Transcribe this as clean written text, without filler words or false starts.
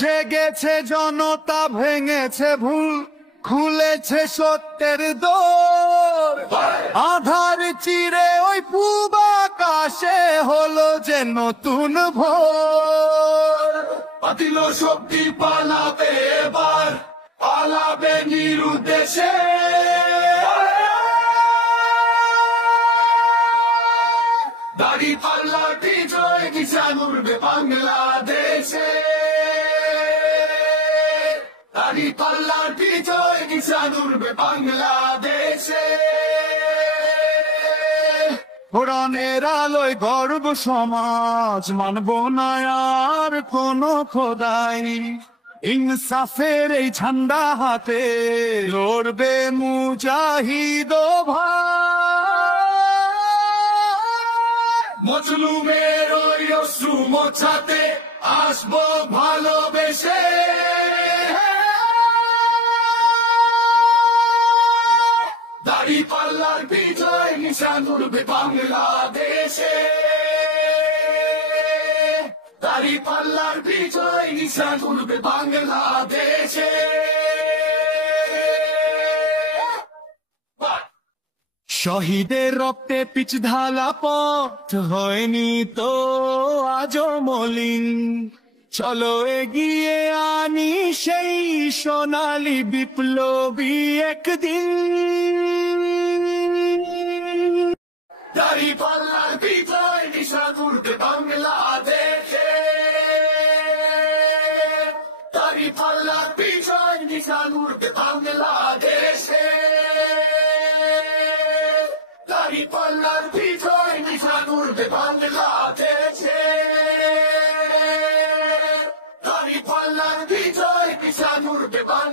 জেগেছে জনতা, ভেঙেছে ভুল, খুলেছে সত্যের দোর। আধার চিরে ওই পূব আকাশে হলো যে নতুন ভোর। পাতিল শক্তি পালাবে এবার, পালাবে নিরুদ্দেশে। দাড়ি পাল্লার বিজয় নিশান উড়বে বাংলাদেশে। দাড়ি পাল্লার বিজয় নিশান উড়বে বাংলাদেশে। কোরআনের আলোয় গর্ব সমাজ, মানব না আর কোনো খোদাই। ইনসাফের এই ঝান্ডা হাতে লড়বে মুজাহিদ ভাই। মজলুমের ওই অশ্রু মোছাতে আসবো ভালোবেসে। দাড়ি পাল্লার বিজয় নিশান উড়বে বাংলাদেশে। দাড়ি পাল্লার বিজয় নিশান উড়বে বাংলাদেশে। শহীদের রক্তে পিচ ঢালা পথ হয়নি তো আজও মলিন। চলো এগিয়ে আনি সেই সোনালী বিপ্লবী একদিন। দাড়ি পাল্লার বিজয় নিশান উড়বে বাংলাদেশে। দাড়ি পাল্লার বিজয় নিশান উড়বে বাংলাদেশে। দাড়ি পাল্লার বিজয় নিশান উড়বে বাংলাদেশে। দাড়ি পাল্লার বিজয় নিশান উড়বে বাংলাদেশে।